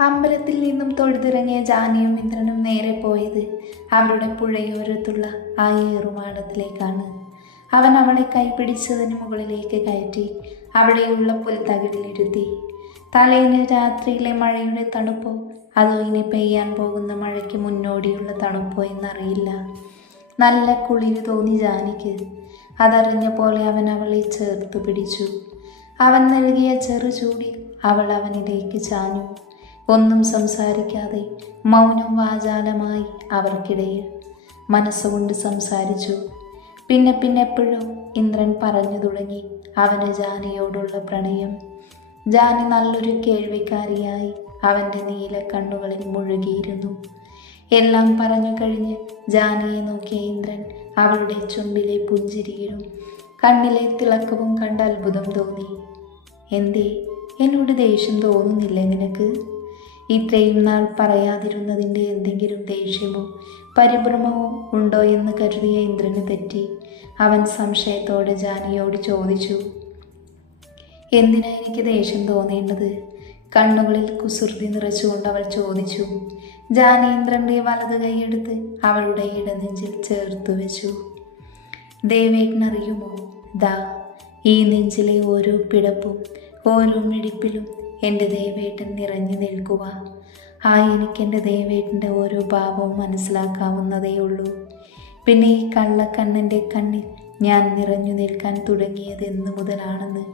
അമ്പലത്തിൽ നിന്നും തൊഴുതിറങ്ങിയ ജാനിയും ഇന്ദ്രനും നേരെ പോയത് അവരുടെ പുഴയോരത്തുള്ള ആ ഏറുമാടത്തിലേക്കാണ്. അവൻ അവളെ കൈപിടിച്ചതിന് മുകളിലേക്ക് കയറ്റി അവിടെയുള്ള പുൽത്തകിടിലിരുത്തി തലേന്ന് രാത്രിയിലെ മഴയുടെ തണുപ്പോ? അതോ ഇനി പെയ്യാൻ പോകുന്ന മഴയ്ക്ക് മുന്നോടിയുള്ള തണുപ്പോ എന്നറിയില്ല. നല്ല കുളിര് തോന്നി ജാനിക്ക്. അതറിഞ്ഞ പോലെ അവൻ അവളെ ചേർത്ത് പിടിച്ചു. അവൻ നൽകിയ ചെറു ചൂടി അവൾ അവനിലേക്ക് ചാഞ്ഞു. ഒന്നും സംസാരിക്കാതെ മൗനം വാചാലമായി അവർക്കിടയിൽ മനസ്സുകൊണ്ട് സംസാരിച്ചു. പിന്നെ പിന്നെ എപ്പോഴും ഇന്ദ്രൻ പറഞ്ഞു തുടങ്ങി അവന് ജാനിയോടുള്ള പ്രണയം. ജാനി നല്ലൊരു കേൾവിക്കാരിയായി അവന്റെ നീല കണ്ണുകളിൽ മുഴുകിയിരുന്നു. എല്ലാം പറഞ്ഞു കഴിഞ്ഞ് ജാനിയെ നോക്കിയ ഇന്ദ്രൻ അവളുടെ ചുണ്ടിലെ പുഞ്ചിരിയിലും കണ്ണിലെ തിളക്കവും കണ്ട് അത്ഭുതം തോന്നി. എന്തേ? എന്നോട് ദേഷ്യം തോന്നുന്നില്ല നിനക്ക്? ഇത്രയും നാൾ പറയാതിരുന്നതിന്റെ എന്തെങ്കിലും ദേഷ്യമോ പരിഭ്രമമോ ഉണ്ടോ എന്ന് കരുതിയ ഇന്ദ്രന് തെറ്റി അവൻ സംശയത്തോടെ ജാനിയോട് ചോദിച്ചു. എന്തിനാ എനിക്ക് ദേഷ്യം തോന്നേണ്ടത്? കണ്ണുകളിൽ കുസൃതി നിറച്ചുകൊണ്ട് അവൾ ചോദിച്ചു. ജാനീന്ദ്രന്റെ വലത് കൈയെടുത്ത് അവളുടെ ഇടനെഞ്ചിൽ ചേർത്തു വെച്ചു. ദേവേട്ടനറിയുമോ? ദാ ഈ നെഞ്ചിലെ ഓരോ പിടപ്പും ഓരോ മിടിപ്പിലും എന്റെ ദയവേട്ടൻ നിറഞ്ഞു നിൽക്കുക. ആ എനിക്കെന്റെ ദയവേട്ടന്റെ ഓരോ ഭാവവും മനസ്സിലാക്കാവുന്നതേ ഉള്ളൂ. പിന്നെ ഈ കള്ളക്കണ്ണന്റെ കണ്ണിൽ ഞാൻ നിറഞ്ഞു നിൽക്കാൻ തുടങ്ങിയത് എന്ന് മുതലാണെന്ന്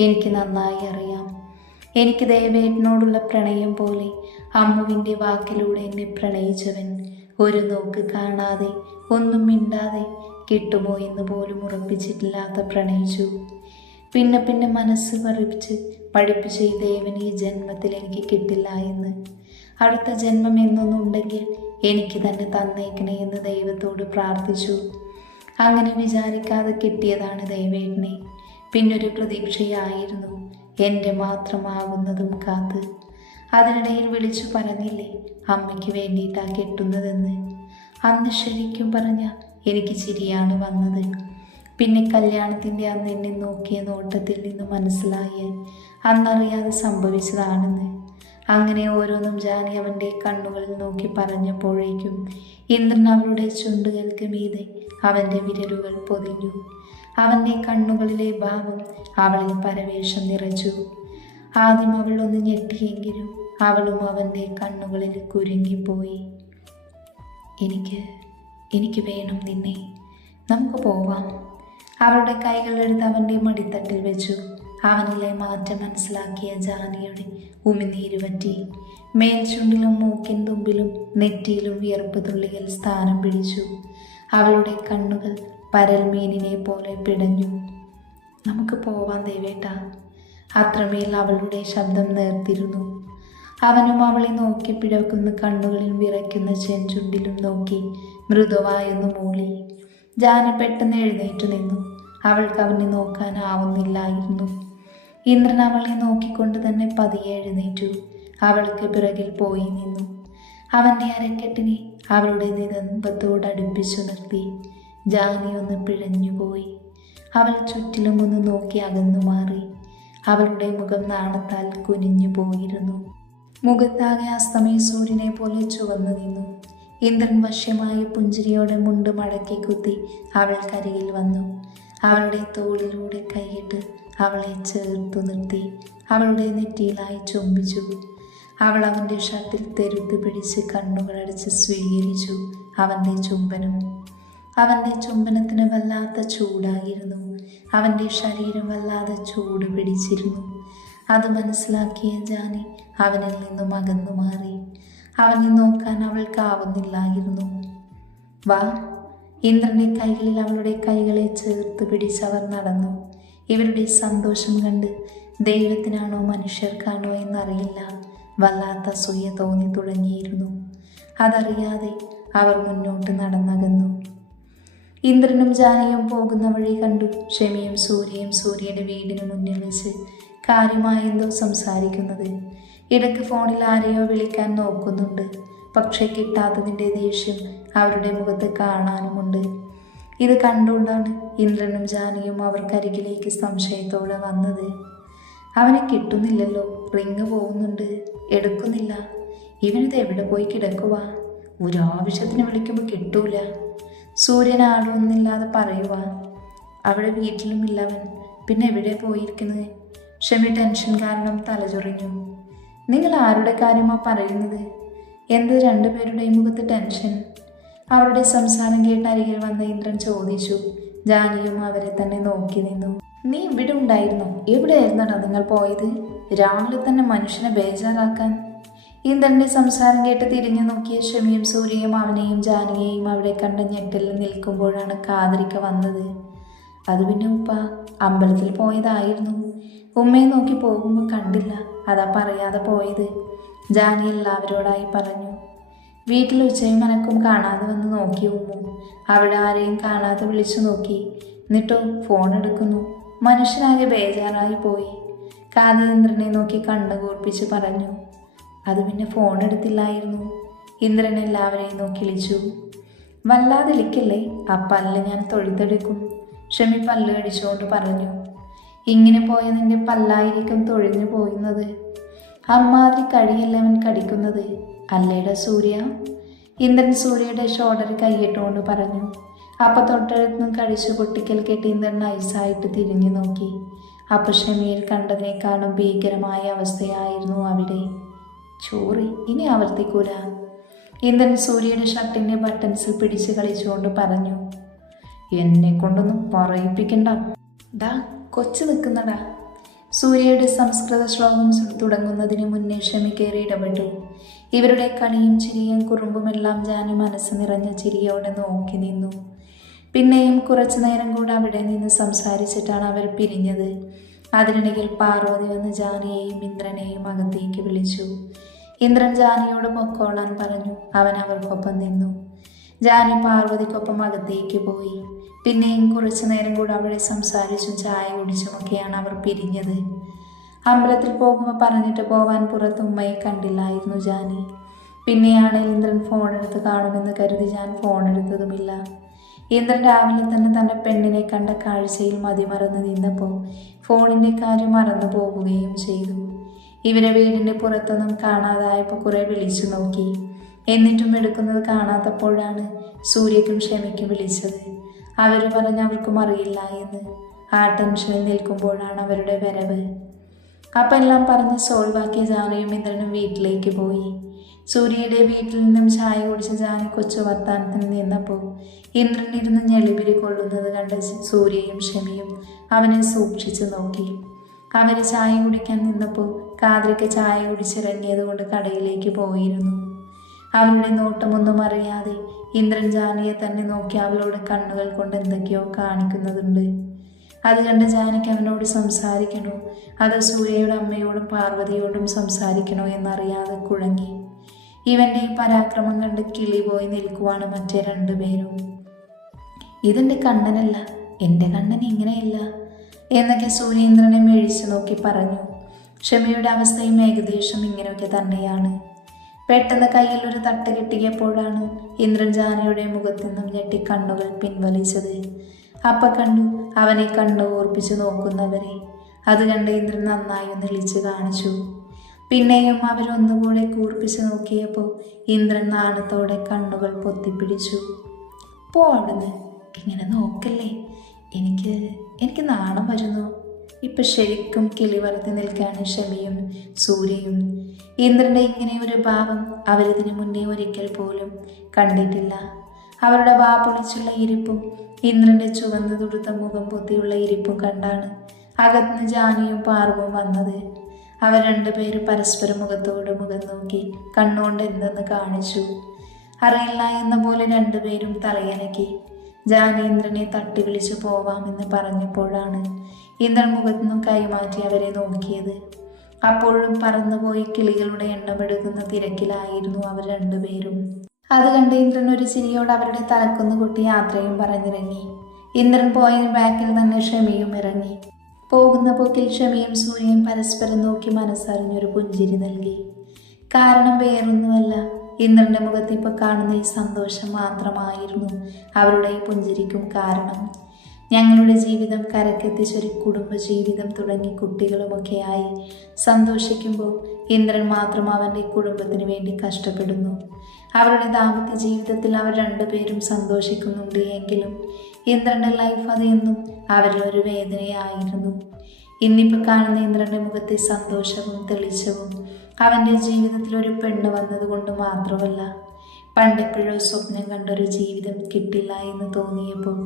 എനിക്ക് നന്നായി അറിയാം. എനിക്ക് ദയവേട്ടനോടുള്ള പ്രണയം പോലെ അമ്മുവിന്റെ വാക്കിലൂടെ എന്നെ പ്രണയിച്ചവൻ ഒരു നോക്ക് കാണാതെ ഒന്നും മിണ്ടാതെ കിട്ടുമോ എന്ന് പോലും ഉറപ്പിച്ചിട്ടില്ലാത്ത പ്രണയിച്ചു. പിന്നെ പിന്നെ മനസ്സ് പറിപ്പിച്ച് പഠിപ്പിച്ച ഈ ദേവൻ ഈ ജന്മത്തിൽ എനിക്ക് കിട്ടില്ല എന്ന്. അടുത്ത ജന്മം എന്നൊന്നുണ്ടെങ്കിൽ എനിക്ക് തന്നെ തന്നേക്കണേ എന്ന് ദൈവത്തോട് പ്രാർത്ഥിച്ചു. അങ്ങനെ വിചാരിക്കാതെ കിട്ടിയതാണ് ദൈവേട്ടനെ. പിന്നൊരു പ്രതീക്ഷയായിരുന്നു എന്റെ മാത്രമാകുന്നതും കാത്ത്. അതിനിടയിൽ വിളിച്ചു പറഞ്ഞില്ലേ അമ്മയ്ക്ക് വേണ്ടിയിട്ടാണ് കെട്ടുന്നതെന്ന്. അന്ന് ശരിക്കും പറഞ്ഞ എനിക്ക് ചിരിയാണ് വന്നത്. പിന്നെ കല്യാണത്തിന്റെ അന്ന് എന്നെ നോക്കിയ നോട്ടത്തിൽ നിന്ന് മനസ്സിലായി. അന്നറിയാതെ സംഭവിച്ചതാണെന്ന്. അങ്ങനെ ഓരോന്നും ജാനി അവന്റെ കണ്ണുകളിൽ നോക്കി പറഞ്ഞപ്പോഴേക്കും ഇന്ദ്രൻ അവളുടെ ചുണ്ടുകൾക്ക് മീതെ അവന്റെ വിരലുകൾ പൊതിഞ്ഞു. അവന്റെ കണ്ണുകളിലെ ഭാവം അവളിൽ പരവേഷം നിറച്ചു. ആദ്യം അവൾ ഒന്ന് ഞെട്ടിയെങ്കിലും അവളും അവന്റെ കണ്ണുകളിൽ കുരുങ്ങിപ്പോയി. എനിക്ക് എനിക്ക് വേണം നിന്നെ. നമുക്ക് പോവാം. അവളുടെ കൈകളെടുത്ത് അവന്റെ മടിത്തട്ടിൽ വെച്ചു. അവനിലെ മാറ്റം മനസ്സിലാക്കിയ ജാനിയുടെ ഉമിനീര് പറ്റി. മേൽചുണ്ടിലും മൂക്കിൻ തുമ്പിലും നെറ്റിയിലും വിയർപ്പ് തുള്ളികൾ സ്ഥാനം പിടിച്ചു. അവളുടെ കണ്ണുകൾ പരൽമീനിനെ പോലെ പിടഞ്ഞു. നമുക്ക് പോവാൻ ദേവേട്ട. അത്രമേൽ അവളുടെ ശബ്ദം നേർത്തിരുന്നു. അവനും അവളെ നോക്കി പിഴക്കുന്ന കണ്ണുകളിൽ വിറയ്ക്കുന്ന ചെഞ്ചുണ്ടിലും നോക്കി മൃദുവായൊന്ന് മൂളി. ജാനി പെട്ടെന്ന് എഴുന്നേറ്റു നിന്നു. അവൾക്ക് അവനെ നോക്കാനാവുന്നില്ലായിരുന്നു. ഇന്ദ്രൻ അവളെ നോക്കിക്കൊണ്ട് തന്നെ പതിയെ എഴുന്നേറ്റു. അവൾക്ക് പിറകിൽ പോയി നിന്നു. അവന്റെ അരക്കെട്ടിനെ അവളുടെ നിതംബത്തോട് അടുപ്പിച്ചു നിർത്തി ജാനി ഒന്ന് പിഴഞ്ഞുപോയി അവൾ ചുറ്റിലും ഒന്ന് നോക്കി അകന്നു മാറി. അവളുടെ മുഖം നാണത്താൽ കുനിഞ്ഞു പോയിരുന്നു. മുഖത്താകെ അസ്തമയ സൂര്യനെ പോലെ ചുവന്നു നിന്നു. ഇന്ദ്രൻ വശ്യമായ പുഞ്ചിരിയോടെ മുണ്ട് മടക്കി കുത്തി അവൾ അവൾക്കരികിൽ വന്നു. അവളുടെ തോളിലൂടെ കൈയിട്ട് അവളെ ചേർത്തു നിർത്തി. അവളുടെ നെറ്റിയിലായി ചുംബിച്ചു. അവൾ അവന്റെ ഷർട്ടിൽ തെരുത്ത് പിടിച്ച് കണ്ണുകളടിച്ച് സ്വീകരിച്ചു അവന്റെ ചുംബനം. അവന്റെ ചുംബനത്തിന് വല്ലാത്ത ചൂടായിരുന്നു. അവന്റെ ശരീരം വല്ലാതെ ചൂട് പിടിച്ചിരുന്നു. അത് മനസ്സിലാക്കിയ ജാനി അവനിൽ നിന്നും അകന്നു മാറി. അവനെ നോക്കാൻ അവൾക്കാവുന്നില്ലായിരുന്നു. വാ. ഇന്ദ്രന്റെ കൈകളിൽ അവളുടെ കൈകളെ ചേർത്ത് പിടിച്ചവർ നടന്നു. ഇവരുടെ സന്തോഷം കണ്ട് ദൈവത്തിനാണോ മനുഷ്യർക്കാണോ എന്നറിയില്ല. വല്ലാത്ത സൂയ തോന്നി തുടങ്ങിയിരുന്നു. അതറിയാതെ അവർ മുന്നോട്ട് നടന്നകന്നു. ഇന്ദ്രനും ജാനയും പോകുന്ന വഴി കണ്ടു. ക്ഷമയും സൂര്യയും സൂര്യന്റെ വീടിന് മുന്നിൽ വെച്ച് കാര്യമായ എന്തോ സംസാരിക്കുന്നത്. ഇടയ്ക്ക് ഫോണിൽ ആരെയോ വിളിക്കാൻ നോക്കുന്നുണ്ട്. പക്ഷേ കിട്ടാത്തതിന്റെ ദേഷ്യം അവരുടെ മുഖത്ത് കാണാനുമുണ്ട്. ഇത് കണ്ടുകൊണ്ടാണ് ഇന്ദ്രനും ജാനിയും അവർക്കരികിലേക്ക് സംശയത്തോടെ വന്നത്. അവനെ കിട്ടുന്നില്ലല്ലോ. റിങ് പോകുന്നുണ്ട്. എടുക്കുന്നില്ല. ഇവനിത് എവിടെ പോയി കിടക്കുക ഒരു ആവശ്യത്തിന് വിളിക്കുമ്പോൾ കിട്ടൂല. സൂര്യൻ ആളൊന്നില്ലാതെ പറയുക അവിടെ വീട്ടിലും ഇല്ലവൻ. പിന്നെ എവിടെ പോയിരിക്കുന്നത് ഷമി ടെൻഷൻ കാരണം തലചൊറിഞ്ഞു. നിങ്ങൾ ആരുടെ കാര്യമാ പറയുന്നത്? എന്ത് രണ്ടുപേരുടെയും മുഖത്ത് ടെൻഷൻ? അവരുടെ സംസാരം കേട്ട് അരികിൽ വന്ന ഇന്ദ്രൻ ചോദിച്ചു. ജാനിയും അവരെ തന്നെ നോക്കി നിന്നു. നീ ഇവിടെ ഉണ്ടായിരുന്നോ? എവിടെയായിരുന്നടാ നിങ്ങൾ പോയത്? രാവിലെ തന്നെ മനുഷ്യനെ ബേജാറാക്കാൻ. ഇന്ദ്രന്റെ സംസാരം കേട്ട് തിരിഞ്ഞു നോക്കിയ ഷമിയും സൂര്യയും അവനെയും ജാനകിയെയും അവിടെ കണ്ട ഞെട്ടലിൽ നിൽക്കുമ്പോഴാണ് കാതരിക്ക വന്നത്. അത് പിന്നെ ഉപ്പ അമ്പലത്തിൽ പോയതായിരുന്നു. ഉമ്മയെ നോക്കി പോകുമ്പോൾ കണ്ടില്ല. അതാ പറയാതെ പോയത്. ജാനി എല്ലാവരോടായി പറഞ്ഞു. വീട്ടിൽ ഉച്ചയും മനക്കും കാണാതെ വന്ന് നോക്കി ഉമ്മു. അവിടെ ആരെയും കാണാതെ വിളിച്ചു നോക്കി. എന്നിട്ടോ ഫോൺ എടുക്കുന്നു. മനുഷ്യനാകെ ബേജാറായി പോയി. കാതേന്ദ്രനെ നോക്കി കണ്ണു കൂർപ്പിച്ച് പറഞ്ഞു. അത് പിന്നെ ഫോൺ എടുത്തില്ലായിരുന്നു. ഇന്ദ്രൻ എല്ലാവരെയും നോക്കി വിളിച്ചു. വല്ലാതെ ഇളിക്കല്ലേ ആ പല്ല് ഞാൻ തൊഴുതെടുക്കും ഷമി പല്ല് കടിച്ചുകൊണ്ട് പറഞ്ഞു. ഇങ്ങനെ പോയ നിന്റെ പല്ലായിരിക്കും തൊഴിഞ്ഞു പോയുന്നത്. അമ്മാതിരി കഴിയല്ല അവൻ കടിക്കുന്നത്? അല്ലേട സൂര്യ? ഇന്ദ്രൻ സൂര്യയുടെ ഷോൾഡർ കൈയിട്ടുകൊണ്ട് പറഞ്ഞു. അപ്പൊ തൊട്ടടുത്തുനിന്ന് കഴിച്ചു പൊട്ടിക്കൽ കെട്ടി ഇന്ദ്രൻ ഐസായിട്ട് തിരിഞ്ഞു നോക്കി. അപ്പൊ ഷമിയിൽ കണ്ടതിനേക്കാളും ഭീകരമായ അവസ്ഥയായിരുന്നു അവിടെ. ചോറി ഇനി ആവർത്തിക്കൂല. ഇന്ദ്രൻ സൂര്യയുടെ ഷർട്ടിന്റെ ബട്ടൺസ് പിടിച്ച് കളിച്ചുകൊണ്ട് പറഞ്ഞു. എന്നെ കൊണ്ടൊന്നും പറയിപ്പിക്കണ്ട. ഡാ കൊച്ചു നിൽക്കുന്നടാ. സൂര്യയുടെ സംസ്കൃത ശ്ലോകം തുടങ്ങുന്നതിന് മുന്നേ ക്ഷമിക്കേറി ഇടപെട്ടു. ഇവരുടെ കളിയും ചിരിയും കുറുമ്പുമെല്ലാം ജാനി മനസ്സ് നിറഞ്ഞ ചിരിയോടെ നോക്കി നിന്നു. പിന്നെയും കുറച്ചു നേരം കൂടെ അവിടെ നിന്ന് സംസാരിച്ചിട്ടാണ് അവർ പിരിഞ്ഞത്. അതിനിടയിൽ പാർവതി വന്ന് ജാനിയെയും ഇന്ദ്രനെയും അകത്തേക്ക് വിളിച്ചു. ഇന്ദ്രൻ ജാനിയോട് പൊക്കോളാൻ പറഞ്ഞു. അവൻ അവർക്കൊപ്പം നിന്നു. ജാനി പാർവതിക്കൊപ്പം അകത്തേക്ക് പോയി. പിന്നെയും കുറച്ചു നേരം കൂടെ അവിടെ സംസാരിച്ചും ചായ കുടിച്ചുമൊക്കെയാണ് അവർ പിരിഞ്ഞത്. അമ്പലത്തിൽ പോകുമ്പോൾ പറഞ്ഞിട്ട് പോകാൻ പുറത്ത് ഉമ്മയെ കണ്ടില്ലായിരുന്നു ജാനി. പിന്നെയാണ് ഇന്ദ്രൻ ഫോൺ എടുത്ത് കാണുമെന്ന് കരുതി ഞാൻ ഫോൺ എടുത്തതുമില്ല. ഇന്ദ്രൻ രാവിലെ തന്നെ തന്റെ പെണ്ണിനെ കണ്ട കാഴ്ചയിൽ മതിമറന്ന് നിന്നപ്പോൾ ഫോണിന്റെ കാര്യം മറന്നു പോകുകയും ചെയ്തു. ഇവരെ വീടിന്റെ പുറത്തൊന്നും കാണാതായപ്പോൾ കുറെ വിളിച്ചു നോക്കി. എന്നിട്ടും എടുക്കുന്നത് കാണാത്തപ്പോഴാണ് സൂര്യക്കും ക്ഷമയ്ക്കും വിളിച്ചത്. അവർ പറഞ്ഞ് അവർക്കും അറിയില്ല എന്ന്. ആ ടെൻഷനിൽ നിൽക്കുമ്പോഴാണ് അവരുടെ വരവ്. അപ്പം എല്ലാം പറഞ്ഞ് സോൾവാക്കിയ ജാനയും ഇന്ദ്രനും വീട്ടിലേക്ക് പോയി. സൂര്യയുടെ വീട്ടിൽ നിന്നും ചായ കുടിച്ച ജാനി കൊച്ചു വർത്താനത്തിന് നിന്നപ്പോൾ ഇന്ദ്രൻ ഇരുന്ന് ഞെളിപിരി കൊള്ളുന്നത് കണ്ട് സൂര്യയും ഷമിയും അവനെ സൂക്ഷിച്ചു നോക്കി. അവർ ചായ കുടിക്കാൻ നിന്നപ്പോൾ കാതിരിക്ക് ചായ കുടിച്ചിറങ്ങിയത് കൊണ്ട് കടയിലേക്ക് പോയിരുന്നു. അവരുടെ നോട്ടമൊന്നും അറിയാതെ ഇന്ദ്രൻ ജാനിയെ തന്നെ നോക്കി അവളോട് കണ്ണുകൾ കൊണ്ട് എന്തൊക്കെയോ കാണിക്കുന്നതുണ്ട്. അത് കണ്ട് ജാനിക്ക് അവനോട് സംസാരിക്കണോ. അത് സൂര്യയുടെ അമ്മയോടും പാർവതിയോടും സംസാരിക്കണോ എന്നറിയാതെ കുഴങ്ങി. ഇവന്റെ ഈ പരാക്രമം കണ്ട് കിളി പോയി നിൽക്കുവാണ് മറ്റേ രണ്ടുപേരും. ഇതെന്റെ കണ്ണനല്ല എന്റെ കണ്ണൻ ഇങ്ങനെയല്ല എന്നൊക്കെ സൂര്യേന്ദ്രനെ മെഴിച്ചു നോക്കി പറഞ്ഞു. ക്ഷമയുടെ അവസ്ഥയും ഏകദേശം ഇങ്ങനെയൊക്കെ തന്നെയാണ്. പെട്ടെന്ന് കയ്യിൽ ഒരു തട്ട് കിട്ടിയപ്പോഴാണ് ഇന്ദ്രൻ ജാനയുടെ മുഖത്തു നിന്നും ഞെട്ടി കണ്ണുകൾ പിൻവലിച്ചത്. അപ്പ കണ്ടു അവനെ കണ്ണു ഓർപ്പിച്ചു നോക്കുന്നവരെ. അത് കണ്ട് ഇന്ദ്രൻ നന്നായി ഒന്ന് ഇളിച്ചു കാണിച്ചു. പിന്നെയും അവരൊന്നുകൂടെ കൂർപ്പിച്ചു നോക്കിയപ്പോൾ ഇന്ദ്രൻ നാണത്തോടെ കണ്ണുകൾ പൊത്തിപ്പിടിച്ചു. പോ ഇങ്ങനെ നോക്കല്ലേ. എനിക്ക് എനിക്ക് നാണം വരുന്നു. ഇപ്പം ശരിക്കും കിളി വളർത്തി നിൽക്കാണ് ഷമിയും സൂര്യയും ഇന്ദ്രന്റെ ഇങ്ങനെ ഒരു ഭാവം അവരിതിനു മുന്നേ ഒരിക്കൽ പോലും കണ്ടിട്ടില്ല. അവരുടെ വാ പൊളിച്ചുള്ള ഇരിപ്പും ഇന്ദ്രന്റെ ചുവന്ന് തുടുത്ത മുഖം പൊത്തിയുള്ള ഇരിപ്പും കണ്ടാണ് അകത്തുനിന്ന് ജാനിയും പാർവും വന്നത്. അവർ രണ്ടുപേരും പരസ്പരം മുഖത്തോട് മുഖം നോക്കി കണ്ണുകൊണ്ട് എന്തെന്ന് കാണിച്ചു. അറിയില്ല എന്ന പോലെ രണ്ടുപേരും തലയനക്കി. ജാനീന്ദ്രനെ തട്ടി വിളിച്ചു പോവാമെന്ന് പറഞ്ഞപ്പോഴാണ് ഇന്ദ്രൻ മുഖത്തു നിന്നും കൈമാറ്റി അവരെ നോക്കിയത്. അപ്പോഴും പറന്നുപോയി കിളികളുടെ എണ്ണമെടുക്കുന്ന തിരക്കിലായിരുന്നു അവർ രണ്ടുപേരും. അത് കണ്ട് ഇന്ദ്രൻ ഒരു ചിരിയോട് അവരുടെ തലക്കുന്ന് കൊട്ടി യാത്രയും പറഞ്ഞിറങ്ങി. ഇന്ദ്രൻ പോയതിന് ബാക്കിൽ തന്നെ ക്ഷമയും ഇറങ്ങി. പോകുന്ന പോക്കിൽ ക്ഷമയും സൂര്യയും പരസ്പരം നോക്കി മനസ്സറിഞ്ഞൊരു പുഞ്ചിരി നൽകി. കാരണം വേറൊന്നുമല്ല ഇന്ദ്രന്റെ മുഖത്ത് ഇപ്പോൾ കാണുന്ന ഈ സന്തോഷം മാത്രമായിരുന്നു അവരുടെ ഈ പുഞ്ചിരിക്കും കാരണം. ഞങ്ങളുടെ ജീവിതം കരക്കെത്തിച്ചൊരു കുടുംബ ജീവിതം തുടങ്ങി കുട്ടികളുമൊക്കെയായി സന്തോഷിക്കുമ്പോൾ ഇന്ദ്രൻ മാത്രം അവന്റെ കുടുംബത്തിന് വേണ്ടി കഷ്ടപ്പെടുന്നു. അവരുടെ ദാമ്പത്യ ജീവിതത്തിൽ അവർ രണ്ടുപേരും സന്തോഷിക്കുന്നുണ്ട് എങ്കിലും ഇന്ദ്രന്റെ ലൈഫ് അത് എന്നും അവരിൽ ഒരു വേദനയായിരുന്നു. ഇന്നിപ്പോൾ കാണുന്ന ഇന്ദ്രന്റെ മുഖത്തെ സന്തോഷവും തെളിച്ചവും അവന്റെ ജീവിതത്തിൽ ഒരു പെണ്ണ് വന്നതുകൊണ്ട് മാത്രമല്ല പണ്ടെപ്പോഴോ സ്വപ്നം കണ്ടൊരു ജീവിതം കിട്ടില്ല എന്ന് തോന്നിയപ്പോൾ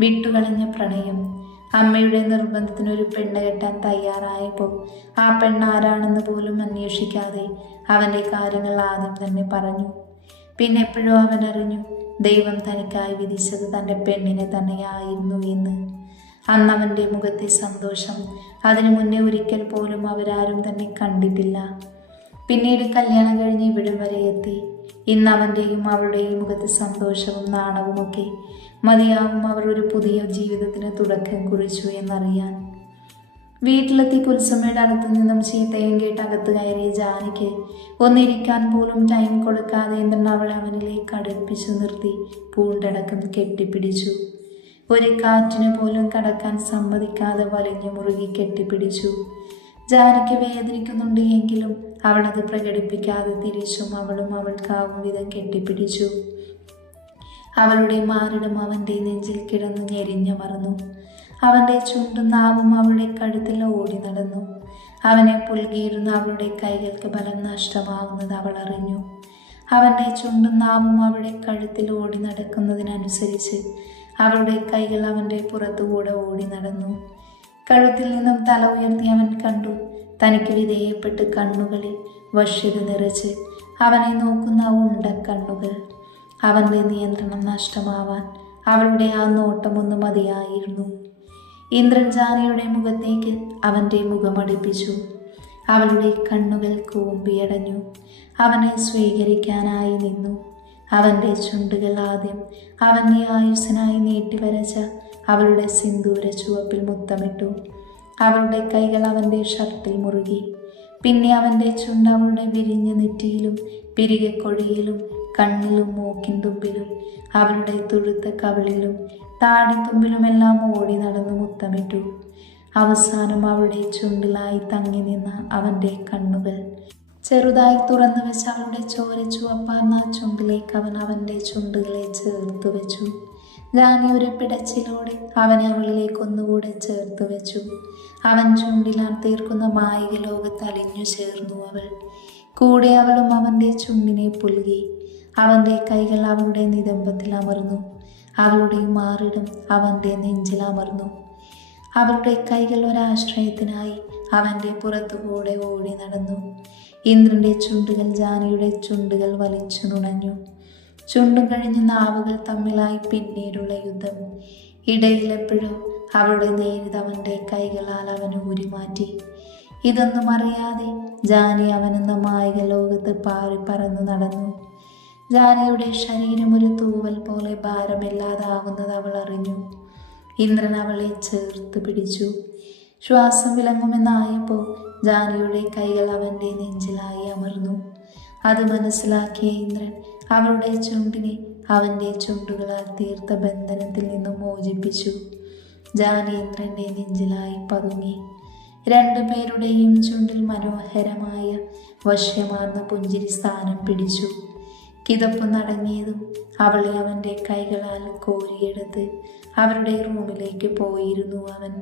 വിട്ടുകളഞ്ഞ പ്രണയം. അമ്മയുടെ നിർബന്ധത്തിന് ഒരു പെണ്ണ് കെട്ടാൻ തയ്യാറായപ്പോൾ ആ പെണ്ണ് ആരാണെന്ന് പോലും അന്വേഷിക്കാതെ അവന്റെ കാര്യങ്ങൾ ആദ്യം തന്നെ പറഞ്ഞു. പിന്നെ എപ്പോഴും അവൻ അറിഞ്ഞു ദൈവം തനിക്കായി വിധിച്ചത് തന്റെ പെണ്ണിനെ തന്നെയായിരുന്നു എന്ന്. അന്ന് അവന്റെ മുഖത്തെ സന്തോഷം അതിനു മുന്നേ ഒരിക്കൽ പോലും അവരാരും തന്നെ കണ്ടിട്ടില്ല. പിന്നീട് കല്യാണം കഴിഞ്ഞ് ഇവിടം വരെ എത്തി. ഇന്ന് അവന്റെയും അവളുടെയും മുഖത്ത് സന്തോഷവും നാണവുമൊക്കെ മതിയാവും അവർ ഒരു പുതിയ ജീവിതത്തിന് തുടക്കം കുറിച്ചു എന്നറിയാൻ. വീട്ടിലെത്തി കുൽസമ്മയുടെ അടുത്ത് നിന്നും ചീത്തയും കേട്ട് അകത്ത് കയറിയ ജാനിക്ക് ഒന്നിരിക്കാൻ പോലും ടൈം കൊടുക്കാതെ എന്തെന്ന് അവളെ അവനിലേക്ക് അടുപ്പിച്ചു നിർത്തി. പൂണ്ടടക്കം കെട്ടിപ്പിടിച്ചു. ഒരു കാറ്റിന് പോലും കടക്കാൻ സമ്മതിക്കാതെ വലിഞ്ഞു മുറുകി കെട്ടിപ്പിടിച്ചു. ജാനയ്ക്ക് വേദനിക്കുന്നുണ്ട് എങ്കിലും അവളത് പ്രകടിപ്പിക്കാതെ തിരിച്ചും അവളും അവൾക്കാവും വിധം കെട്ടിപ്പിടിച്ചു. അവളുടെ മാറിടം അവന്റെ നെഞ്ചിൽ കിടന്നു ഞെരിഞ്ഞു മറന്നു. അവന്റെ ചുണ്ടും നാവും അവളുടെ കഴുത്തിൽ ഓടി നടന്നു. അവനെ പുൽകിയിരുന്ന അവളുടെ കൈകൾക്ക് ബലം നഷ്ടമാകുന്നത് അവൾ അറിഞ്ഞു. അവന്റെ ചുണ്ടും നാവും അവളുടെ കഴുത്തിൽ ഓടി നടക്കുന്നതിനനുസരിച്ച് അവളുടെ കൈകൾ അവന്റെ പുറത്തുകൂടെ ഓടി നടന്നു. കഴുത്തിൽ നിന്നും തല ഉയർത്തി അവൻ കണ്ടു. തനിക്ക് വിധേയപ്പെട്ട് കണ്ണുകളിൽ വശ്യത നിറച്ച് അവനെ നോക്കുന്ന ഉണ്ട കണ്ണുകൾ. അവന്റെ നിയന്ത്രണം നഷ്ടമാവാൻ അവളുടെ ആ നോട്ടമൊന്ന് മതിയായിരുന്നു. ഇന്ദ്രൻജാനയുടെ മുഖത്തേക്ക് അവന്റെ മുഖമടിപ്പിച്ചു അവളുടെ കണ്ണുകൾ കൂമ്പിയടഞ്ഞു. അവനെ സ്വീകരിക്കാനായി നിന്നു. അവന്റെ ചുണ്ടുകൾ ആദ്യം അവന്റെ ആയുസ്സിനായി നീട്ടിവരച്ച അവളുടെ സിന്ദൂര ചുവപ്പിൽ മുത്തമിട്ടു. അവളുടെ കൈകൾ അവന്റെ ഷർട്ടിൽ മുറുകി. പിന്നെ അവന്റെ ചുണ്ട് അവളുടെ വിരിഞ്ഞ നെറ്റിയിലും പിരികക്കൊടിയിലും കണ്ണിലും മൂക്കിൻ തുമ്പിലും അവളുടെ തുഴുത്ത കവിളിലും താടിത്തുമ്പിലുമെല്ലാം ഓടി നടന്ന് മുത്തമിട്ടു. അവസാനം അവളുടെ ചുണ്ടിലായി തങ്ങി നിന്ന അവന്റെ കണ്ണുകൾ. ചെറുതായി തുറന്നു വെച്ച അവളുടെ ചോര ചുവപ്പാർന്ന ചുണ്ടിലേക്ക് അവൻ അവന്റെ ചുണ്ടുകളെ ചേർത്ത് വെച്ചു. ജാനി ഒരു പിടച്ചിലോടെ അവനെ അവളിലേക്ക് ഒന്നുകൂടെ ചേർത്ത് വെച്ചു. അവൻ ചുണ്ടിലാർ തീർക്കുന്ന മായിക ലോകത്ത് അലിഞ്ഞു ചേർന്നു അവൾ. കൂടെ അവളും അവന്റെ ചുണ്ടിനെ പുൽകി അവന്റെ കൈകൾ അവളുടെ നിതംബത്തിൽ അമർന്നു. അവളുടെ മാറിടും അവന്റെ നെഞ്ചിൽ അമർന്നു. അവളുടെ കൈകൾ ഒരാശ്രയത്തിനായി അവന്റെ പുറത്തുകൂടെ ഓടി നടന്നു. ഇന്ദ്രന്റെ ചുണ്ടുകൾ ജാനിയുടെ ചുണ്ടുകൾ വലിച്ചു നുണഞ്ഞു. ചുണ്ടും കഴിഞ്ഞ നാവുകൾ തമ്മിലായി പിന്നീടുള്ള യുദ്ധം. ഇടയിലെപ്പോഴും അവളുടെ നേരിത് അവന്റെ കൈകളാൽ അവൻ ഊരിമാറ്റി. ഇതൊന്നും അറിയാതെ ജാനി അവനെന്ന മായിക ലോകത്ത് പാറി പറന്നു നടന്നു. ജാനിയുടെ ശരീരം ഒരു തൂവൽ പോലെ ഭാരമില്ലാതാവുന്നത് അവൾ അറിഞ്ഞു. ഇന്ദ്രൻ അവളെ ചേർത്ത് പിടിച്ചു. ശ്വാസം വിളങ്ങുമെന്നായപ്പോൾ ജാനിയുടെ കൈകൾ അവന്റെ നെഞ്ചിലായി അമർന്നു. അത് മനസ്സിലാക്കിയ ഇന്ദ്രൻ അവളുടെ ചുണ്ടിനെ അവന്റെ ചുണ്ടുകളാൽ തീർത്ത ബന്ധനത്തിൽ നിന്നും മോചിപ്പിച്ചു. ജാനേന്ദ്രന്റെ നെഞ്ചിലായി പതുങ്ങി. രണ്ടുപേരുടെയും ചുണ്ടിൽ മനോഹരമായ വശ്യമാർന്ന പുഞ്ചിരി സ്ഥാനം പിടിച്ചു. കിതപ്പ് നടങ്ങിയതും അവളെ അവന്റെ കൈകളാൽ കോരിയെടുത്ത് അവരുടെ റൂമിലേക്ക് പോയിരുന്നു അവൻ.